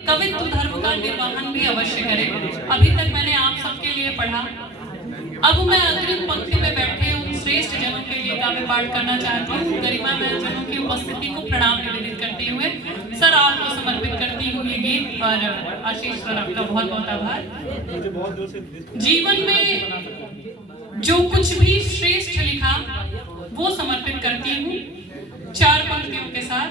कवित्व धर्म का निर्वहन भी अवश्य करें। अभी तक मैंने आप सबके लिए पढ़ा, अब मैं अग्रिम पंक्ति में बैठे उन श्रेष्ठ जनों के लिए काव्य पाठ करना चाहती हूँ। गरिमामय जनों की उपस्थिति को प्रणाम निवेदित करते हुए सर आपको समर्पित करती हूँ ये गीत। और आशीष सर आपका बहुत बहुत आभार। जीवन में जो कुछ भी श्रेष्ठ लिखा वो समर्पित करती हूँ चार पंक्तियों के साथ।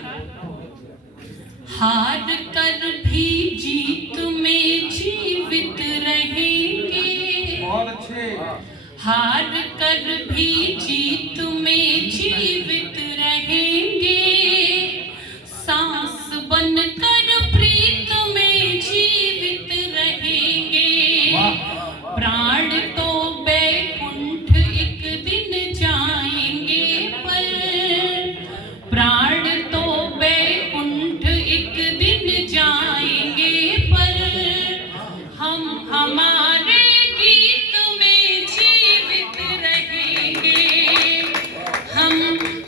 हार कर भी जीत में जीवित रहेंगे, बहुत अच्छे। हार कर भी जीत में जीवित रहेंगे, सांस बनकर प्रीत में जीवित रहेंगे। प्राण तो बैकुंठ एक दिन जाएंगे, पर प्राण तो बैकुंठ एक दिन जाएंगे, पर हम हमारे गीत में जीवित रहेंगे। हम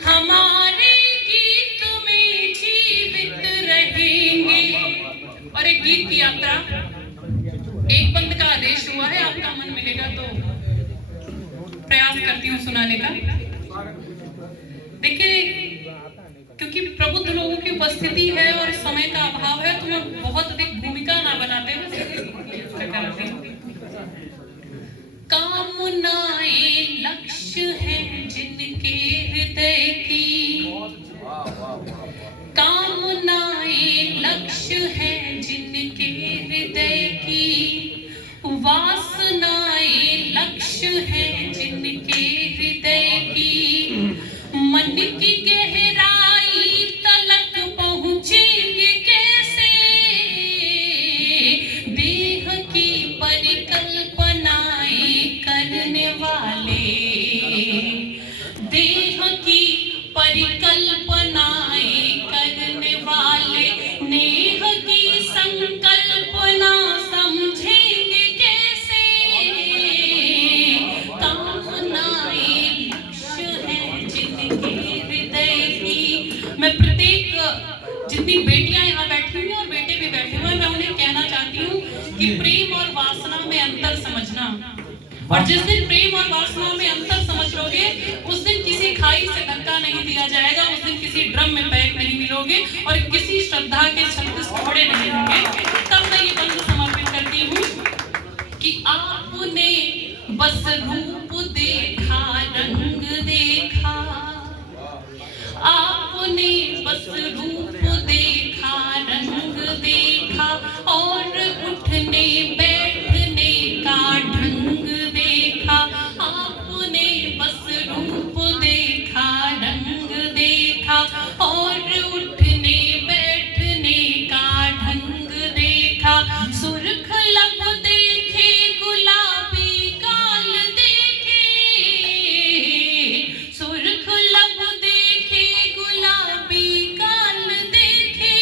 हमारे गीत में जीवित रहेंगे। और एक गीत की यात्रा, एक बंद का आदेश हुआ है, आपका मन मिलेगा तो प्रयास करती हूँ सुनाने का। देखिए, क्योंकि प्रबुद्ध लोगों की उपस्थिति है और समय का अभाव है, तो मैं बहुत अधिक भूमिका ना बनाते हुए कामनाएं लक्ष्य है जिनके हृदय की, कामनाएं लक्ष्य है जिनके हृदय की, वासनाएं लक्ष्य है जिनके हृदय की, मन की गहराई तलक पहुंचेंगे कैसे, देह की परिकल्पनाएं करने वाले, देह की परिकल्पनाएं करने वाले, नेह की संकल्पना समझेंगे कैसे, कामनाएं लक्ष्य है जिनके हृदय की। मैं प्रत्येक जितनी बेटियां यहाँ बैठी हुई और बेटे भी बैठे हुए, मैं उन्हें कहना चाहती हूँ कि प्रेम और वासना में अंतर समझना। और जिस दिन प्रेम और वासना में अंतर समझ लोगे, उस दिन किसी खाई से धक्का नहीं दिया जाएगा, उस दिन किसी ड्रम में पैक नहीं मिलोगे और किसी श्रद्धा के 36 घोड़े नहीं होंगे। तब मैं ये बंद समर्पित करती हूँ कि आपने बस रूप देखा, रंग देखा, आपने बस रूप देखा, रंग देखा, और उठने बैठने का ढंग देखा। आपने बस रूप देखा, रंग देखा, और उठने बैठने का ढंग देखा। सुर्ख लब देखे, गुलाबी गाल देखे, सुर्ख लब देखे, गुलाबी गाल देखे,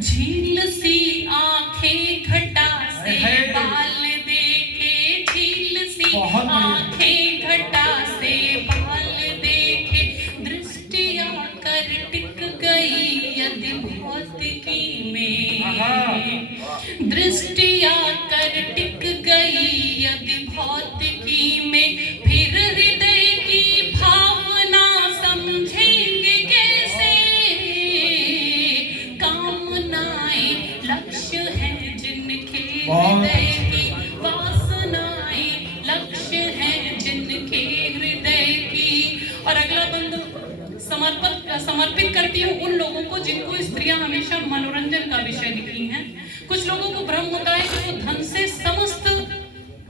झील सी आंखें घटा से बाल देखे, झील सी आंखें घटा से बाल देखे, दृष्टि आकर टिक गई यदि भौतिकी में, दृष्टि आकर टिक गई यदि भौतिकी में, फिर हृदय की भावना समझेंगे कैसे, कामनाएं लक्ष्य है जिनके हृदय की, वासनाएं लक्ष्य है जिनके हृदय की। और अगला बंद समर्पित करती हूँ उन लोगों को जिनको स्त्रियां हमेशा मनोरंजन का विषय दिखी हैं। कुछ लोगों को भ्रम होता है कि वो धन से समस्त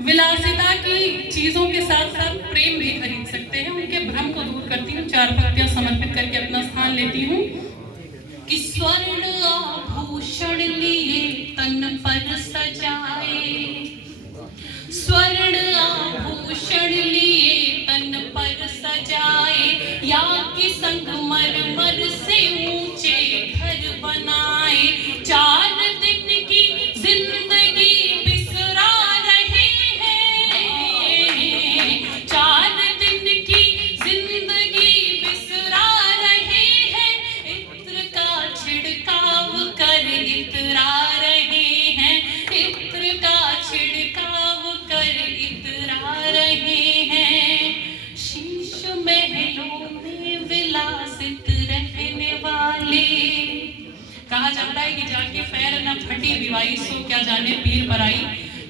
विलासिता की चीजों के साथ साथ प्रेम भी खरीद सकते हैं। उनके भ्रम को दूर करती हूँ, चार पंक्तियां समर्पित करके अपना स्थान लेती हूँ कि स्वर्ण आभूषण लिए तन पर सजाए, स्वर्ण आभूषण लिए तन पर सजाए, या कि संगमरमर से ऊंचे घर बनाए, 4 दिन की जिंदगी बिसरा रहे हैं, 4 दिन की जिंदगी बिसरा रहे हैं, इत्र का छिड़काव कर इतरा दिवाई, सो क्या जाने पीर पराई।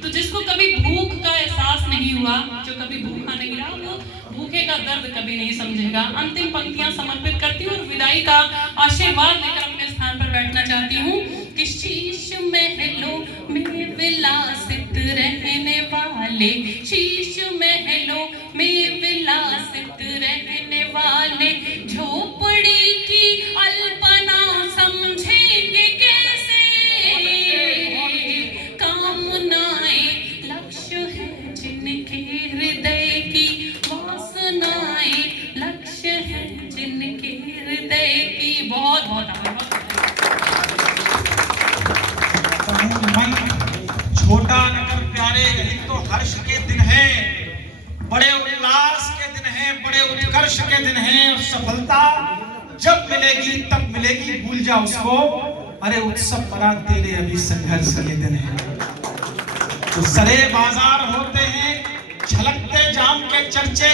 तो जिसको कभी भूख का एहसास नहीं हुआ, जो कभी भूखा नहीं रहा, वो भूखे का दर्द कभी नहीं समझेगा। अंतिम पंक्तियां समर्पित करती हूँ और विदाई का आशीर्वाद लेकर अपने स्थान पर बैठना चाहती हूँ कि शीश महलों में विलासित रहने वाले, शीश महलों में विलासित रहने वाले, झोपड़ी की अल्पना समझेंगे कैसे, कामनाएं लक्ष्य है जिनके हृदय की, वासनाएं लक्ष्य है जिनके हृदय की। बहुत बहुत आभार। छोटा नगर प्यारे, यही तो हर्ष के दिन है, बड़े उल्लास के दिन है, बड़े उत्कर्ष के दिन है। और सफलता जब मिलेगी तब मिलेगी, भूल जा उसको। अरे उत्सव परा तेरे अभी संघर्ष के दिन है। तो सरे बाजार होते हैं छलकते जाम के चर्चे,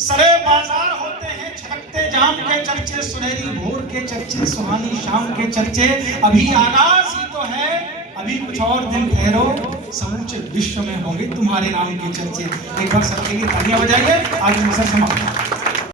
सरे बाजार होते हैं छलकते जाम के चर्चे, सुनहरी भोर के चर्चे, सुहानी शाम के चर्चे। अभी आगाज ही तो है, अभी कुछ और दिन ठहरो, समूचे विश्व में होंगे तुम्हारे नाम के चर्चे। एक बार सबके लिए तालियां बजाइए। आगे मिशन समाप्त।